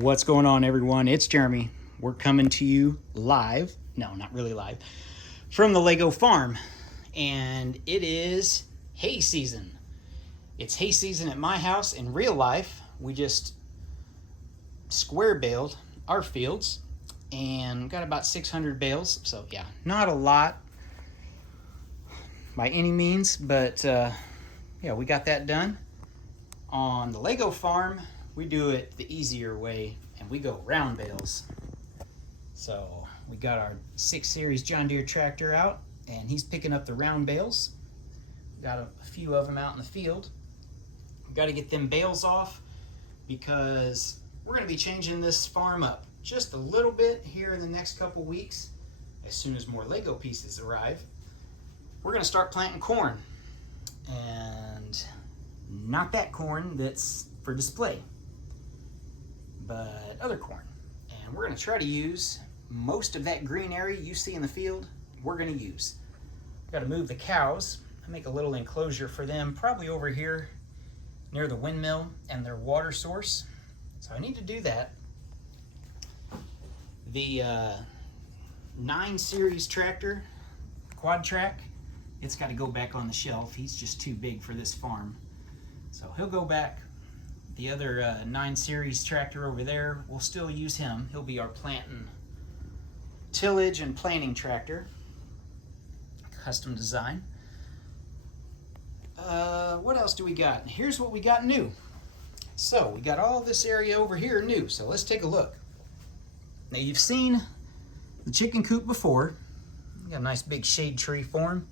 What's going on, everyone? It's Jeremy. We're coming to you live, no, not really live, from the Lego farm. And it is hay season. It's hay season at my house. In real life, we just square baled our fields and got about 600 bales. So yeah, not a lot by any means, but yeah, we got that done. On the Lego farm, we do it the easier way, and we go round bales. So we got our 6 Series John Deere tractor out, and he's picking up the round bales. Got a few of them out in the field. We got to get them bales off because we're going to be changing this farm up just a little bit here in the next couple weeks. As soon as more Lego pieces arrive, we're going to start planting corn. And not that corn that's for display, but other corn. And we're going to try to use most of that green area you see in the field. We're going to use. Got to move the cows. I make a little enclosure for them, probably over here near the windmill and their water source. So I need to do that. The 9 Series tractor, quad track, it's got to go back on the shelf. He's just too big for this farm. So he'll go back. The other 9 Series tractor over there, we'll still use him. He'll be our planting, tillage and planting tractor. Custom design. What else do we got? Here's what we got new. So we got all this area over here new. So let's take a look. Now you've seen the chicken coop before. We got a nice big shade tree for them.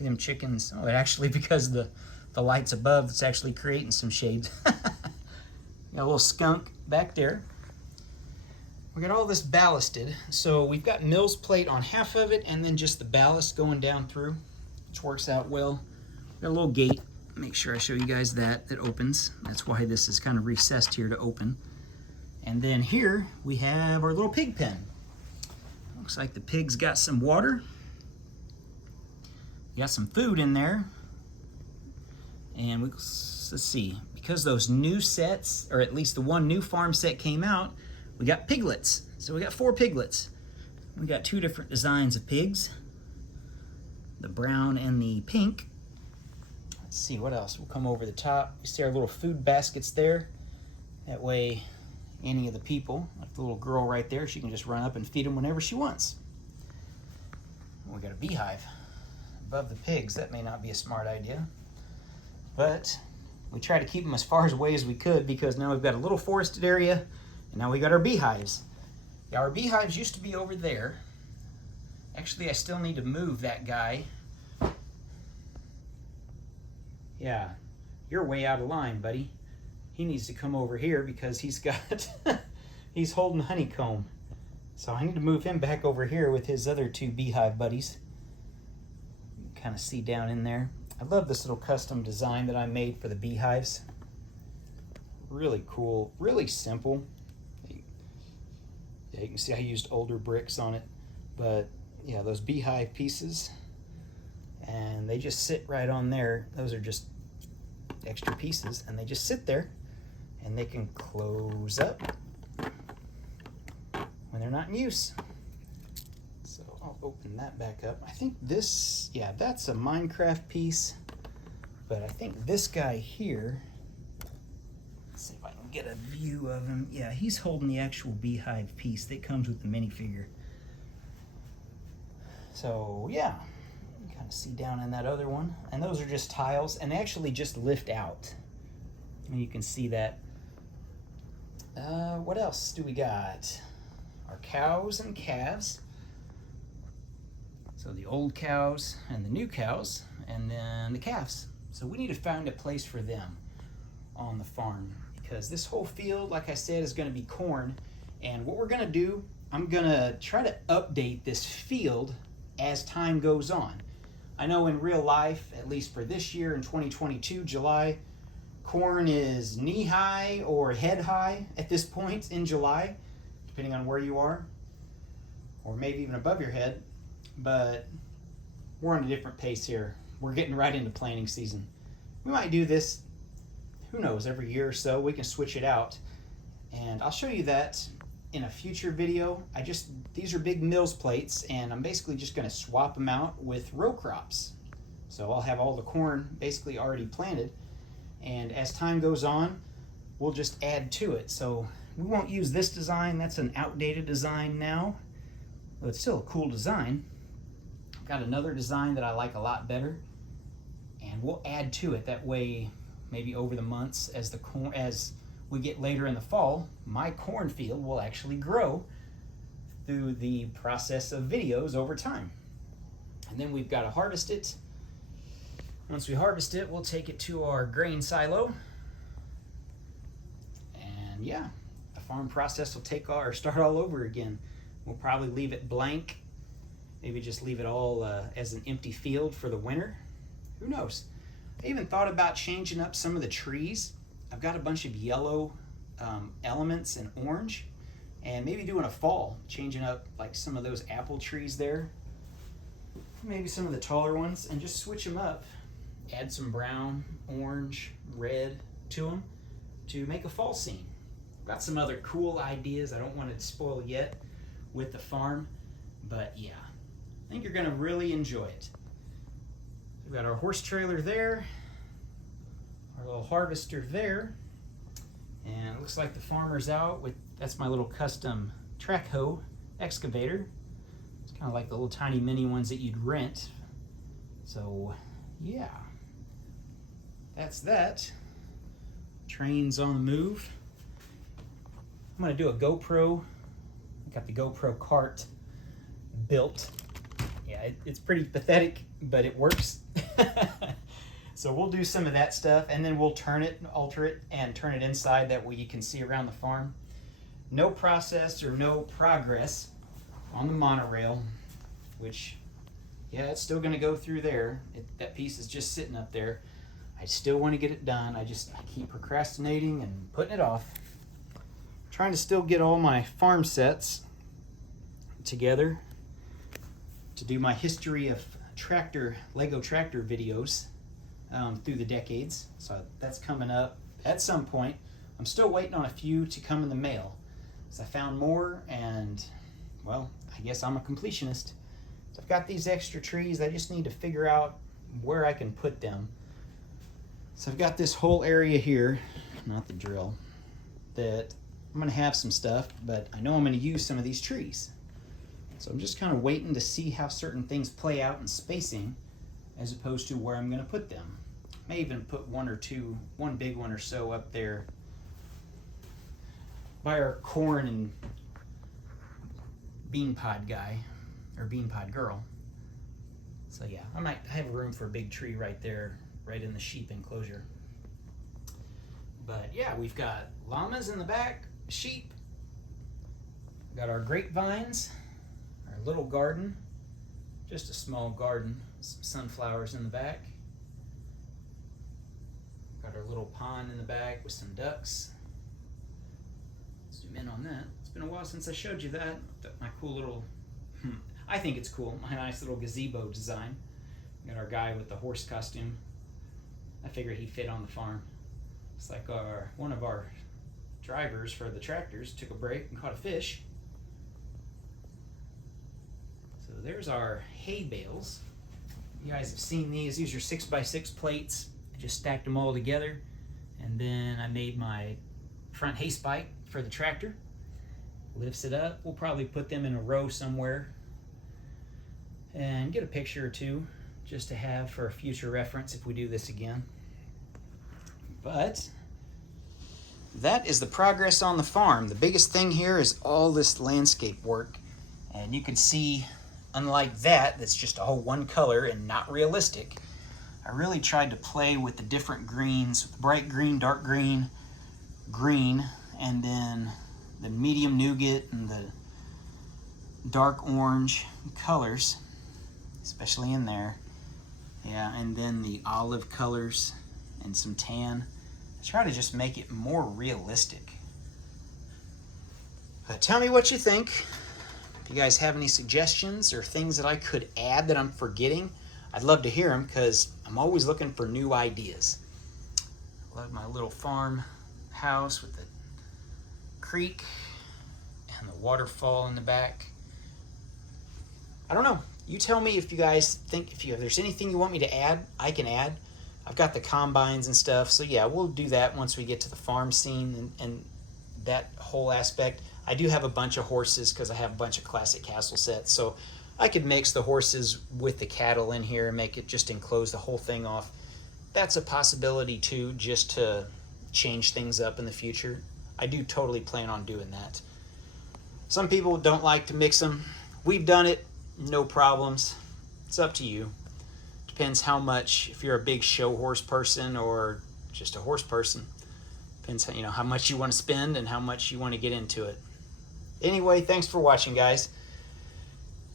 Them chickens, oh, it actually, because the light's above, it's actually creating some shade. Got a little skunk back there. We got all this ballasted. So we've got mill's plate on half of it and then just the ballast going down through, which works out well. Got a little gate. Make sure I show you guys that opens. That's why this is kind of recessed here to open. And then here we have our little pig pen. Looks like the pig's got some water. Got some food in there. And let's see, because those new sets, or at least the one new farm set came out, we got piglets. So we got 4 piglets. We got 2 different designs of pigs, the brown and the pink. Let's see, what else? We'll come over the top. You see our little food baskets there. That way, any of the people, like the little girl right there, she can just run up and feed them whenever she wants. We got a beehive above the pigs. That may not be a smart idea, but we try to keep them as far away as we could because now we've got a little forested area and now we got our beehives. Yeah, our beehives used to be over there. Actually, I still need to move that guy. Yeah, you're way out of line, buddy. He needs to come over here because he's got he's holding honeycomb. So I need to move him back over here with his other 2 beehive buddies. Kind of see down in there. I love this little custom design that I made for the beehives. Really cool, really simple. Yeah, you can see I used older bricks on it, but yeah, those beehive pieces, and they just sit right on there. Those are just extra pieces, and they just sit there, and they can close up when they're not in use. So I'll open that back up. I think this, yeah, that's a Minecraft piece, but I think this guy here, let's see if I can get a view of him. Yeah, he's holding the actual beehive piece that comes with the minifigure. So yeah, you can kind of see down in that other one. And those are just tiles, and they actually just lift out. And you can see that. What else do we got? Our cows and calves. So the old cows and the new cows, and then the calves. So we need to find a place for them on the farm because this whole field, like I said, is going to be corn. And what we're going to do, I'm going to try to update this field as time goes on. I know in real life, at least for this year in 2022, July, corn is knee-high or head-high at this point in July, depending on where you are, or maybe even above your head. But we're on a different pace here. We're getting right into planting season. We might do this, who knows, every year or so. We can switch it out. And I'll show you that in a future video. These are big Mills plates, and I'm basically just going to swap them out with row crops. So I'll have all the corn basically already planted, and as time goes on, we'll just add to it. So we won't use this design. That's an outdated design now, but it's still a cool design. I've got another design that I like a lot better, and we'll add to it. That way, maybe over the months, as we get later in the fall, my cornfield will actually grow through the process of videos over time. And then we've got to harvest it. Once we harvest it, we'll take it to our grain silo. And yeah, the farm process will start all over again. We'll probably leave it blank. Maybe just leave it all as an empty field for the winter. Who knows? I even thought about changing up some of the trees. I've got a bunch of yellow elements and orange, and maybe doing a fall, changing up like some of those apple trees there, maybe some of the taller ones, and just switch them up. Add some brown, orange, red to them to make a fall scene. Got some other cool ideas I don't want to spoil yet with the farm, but yeah, I think you're going to really enjoy it. We've got our horse trailer there, our little harvester there, and it looks like the farmer's out with, that's my little custom track hoe excavator. It's kind of like the little tiny mini ones that you'd rent. So yeah, that's that. Train's on the move. I'm gonna do a GoPro. I got the GoPro cart built. Yeah, it's pretty pathetic, but it works. So we'll do some of that stuff, and then we'll turn it, alter it, and turn it inside. That way you can see around the farm. No process or no progress on the monorail, which, yeah, it's still gonna go through there. That piece is just sitting up there. I still want to get it done. I keep procrastinating and putting it off. Trying to still get all my farm sets together to do my history of Lego tractor videos through the decades. So that's coming up at some point. I'm still waiting on a few to come in the mail. So I found more, and well, I guess I'm a completionist. So I've got these extra trees. I just need to figure out where I can put them. So I've got this whole area here, not the drill, that I'm gonna have some stuff, but I know I'm gonna use some of these trees. So I'm just kind of waiting to see how certain things play out in spacing as opposed to where I'm gonna put them. May even put one big one or so up there by our corn and bean pod guy, or bean pod girl. So yeah, I have room for a big tree right there, right in the sheep enclosure. But yeah, we've got llamas in the back, sheep. We've got our grapevines, our little garden, just a small garden, some sunflowers in the back. Got our little pond in the back with some ducks. Zoom in on that. It's been a while since I showed you that. My cool little, I think it's cool, my nice little gazebo design. Got our guy with the horse costume. I figured he fit on the farm. It's like one of our drivers for the tractors took a break and caught a fish. So there's our hay bales. You guys have seen these. These are 6x6 plates. I just stacked them all together, and then I made my front hay spike for the tractor. Lifts it up. We'll probably put them in a row somewhere and get a picture or two just to have for a future reference if we do this again. But that is the progress on the farm. The biggest thing here is all this landscape work. And you can see, unlike that's just all one color and not realistic, I really tried to play with the different greens, bright green, dark green, green, and then the medium nougat and the dark orange colors, especially in there. Yeah, and then the olive colors and some tan. I try to just make it more realistic. But tell me what you think. If you guys have any suggestions or things that I could add that I'm forgetting, I'd love to hear them, because I'm always looking for new ideas. I love my little farm house with the creek and the waterfall in the back. I don't know. You tell me if you guys think, if there's anything you want me to add, I can add. I've got the combines and stuff, so yeah, we'll do that once we get to the farm scene and that whole aspect. I do have a bunch of horses because I have a bunch of classic castle sets, so I could mix the horses with the cattle in here and make it just enclose the whole thing off. That's a possibility too, just to change things up in the future. I do totally plan on doing that. Some people don't like to mix them. We've done it, no problems. It's up to you. Depends how much, if you're a big show horse person or just a horse person. Depends, you know, how much you want to spend and how much you want to get into it. Anyway, thanks for watching, guys.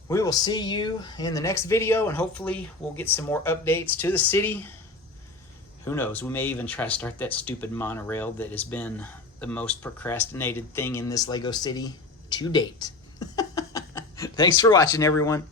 We will see you in the next video, and hopefully we'll get some more updates to the city. Who knows, we may even try to start that stupid monorail that has been the most procrastinated thing in this Lego city to date. Thanks for watching, everyone.